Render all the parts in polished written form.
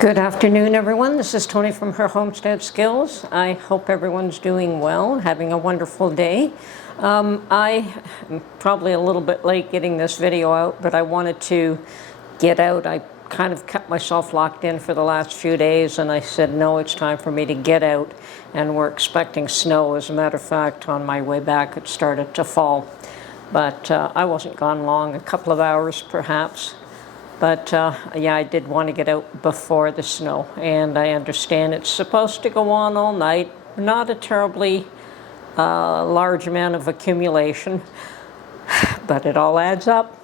Good afternoon, everyone. This is Tony from Her Homestead Skills. I hope everyone's doing well, having a wonderful day. I am probably a little bit late getting this video out, but I wanted to get out. I kind of kept myself locked in for the last few days, and I said, no, it's time for me to get out. And we're expecting snow. As a matter of fact, on my way back, it started to fall. But I wasn't gone long, a couple of hours perhaps. But yeah, I did want to get out before the snow, and I understand it's supposed to go on all night. Not a terribly large amount of accumulation, but it all adds up,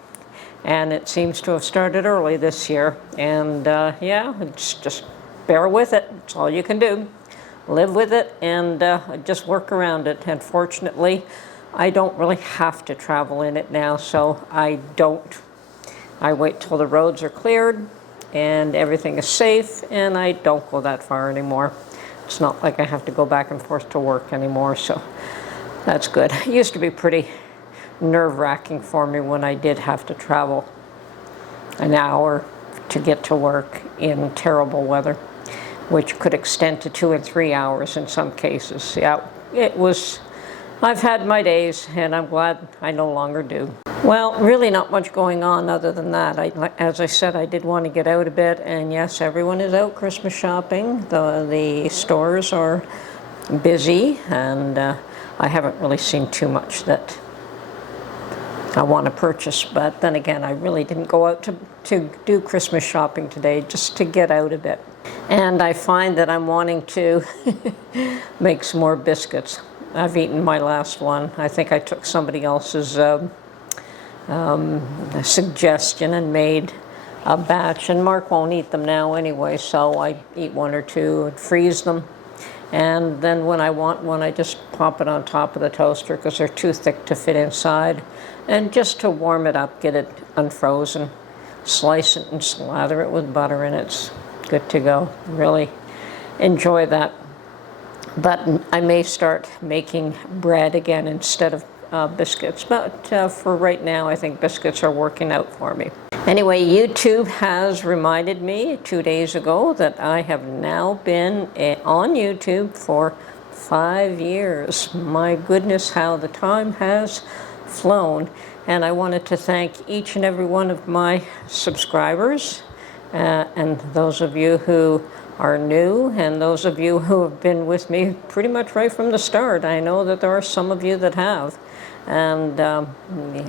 and it seems to have started early this year. And yeah, it's just bear with it. It's all you can do. Live with it and just work around it. And fortunately, I don't really have to travel in it now, so I wait till the roads are cleared and everything is safe, and I don't go that far anymore. It's not like I have to go back and forth to work anymore, so that's good. It used to be pretty nerve-wracking for me when I did have to travel an hour to get to work in terrible weather, which could extend to 2 and 3 hours in some cases. Yeah, it was. I've had my days, and I'm glad I no longer do. Well, really not much going on other than that. As I said, I did want to get out a bit, and yes, everyone is out Christmas shopping. The stores are busy, and I haven't really seen too much that I want to purchase. But then again, I really didn't go out to do Christmas shopping today, just to get out a bit. And I find that I'm wanting to make some more biscuits. I've eaten my last one. I think I took somebody else's suggestion and made a batch, and Mark won't eat them now anyway, so I eat 1 or 2 and freeze them, and then when I want one, I just pop it on top of the toaster because they're too thick to fit inside, and just to warm it up, get it unfrozen, slice it and slather it with butter, and it's good to go. Really enjoy that. But I may start making bread again instead of biscuits. But for right now, I think biscuits are working out for me. Anyway, YouTube has reminded me 2 days ago that I have now been on YouTube for 5 years. My goodness, how the time has flown. And I wanted to thank each and every one of my subscribers and those of you who are new, and those of you who have been with me pretty much right from the start. I know that there are some of you that have, and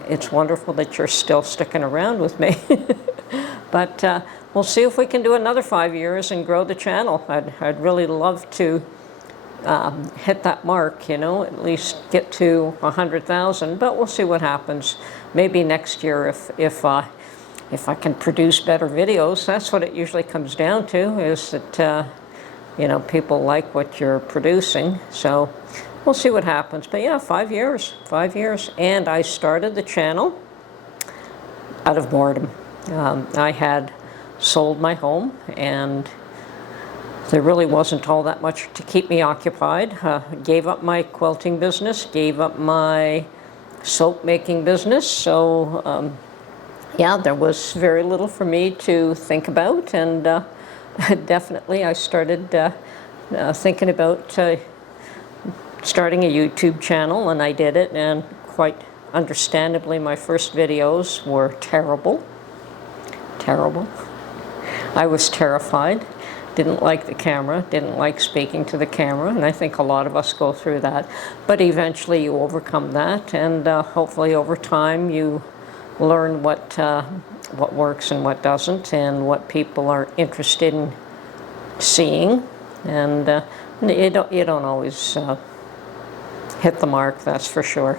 it's wonderful that you're still sticking around with me. But we'll see if we can do another 5 years and grow the channel. I'd really love to hit that mark, you know, at least get to 100,000, but we'll see what happens. Maybe next year if I can produce better videos. That's what it usually comes down to, is that, you know, people like what you're producing. So we'll see what happens. But yeah, 5 years. And I started the channel out of boredom. I had sold my home, and there really wasn't all that much to keep me occupied. Gave up my quilting business, gave up my soap making business. So, yeah, there was very little for me to think about, and definitely I started thinking about starting a YouTube channel, and I did it, and quite understandably my first videos were terrible. I was terrified, didn't like the camera, didn't like speaking to the camera, and I think a lot of us go through that. But eventually you overcome that, and hopefully over time you learn what works and what doesn't, and what people are interested in seeing, and you don't always hit the mark, that's for sure.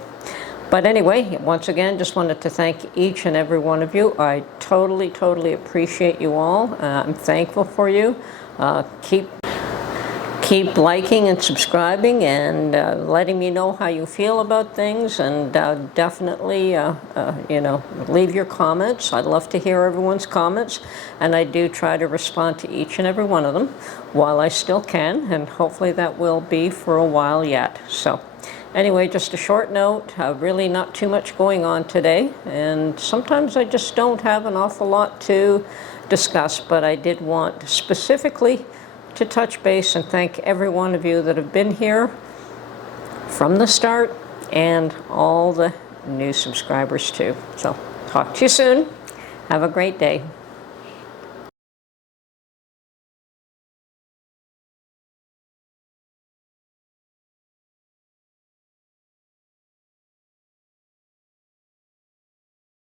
But anyway, once again, just wanted to thank each and every one of you. I totally appreciate you all. I'm thankful for you. Keep liking and subscribing, and letting me know how you feel about things, and definitely, you know, leave your comments. I'd love to hear everyone's comments, and I do try to respond to each and every one of them while I still can, and hopefully that will be for a while yet. So Anyway, just a short note, really not too much going on today, and sometimes I just don't have an awful lot to discuss, but I did want specifically to touch base and thank every one of you that have been here from the start, and all the new subscribers too. So talk to you soon. Have a great day.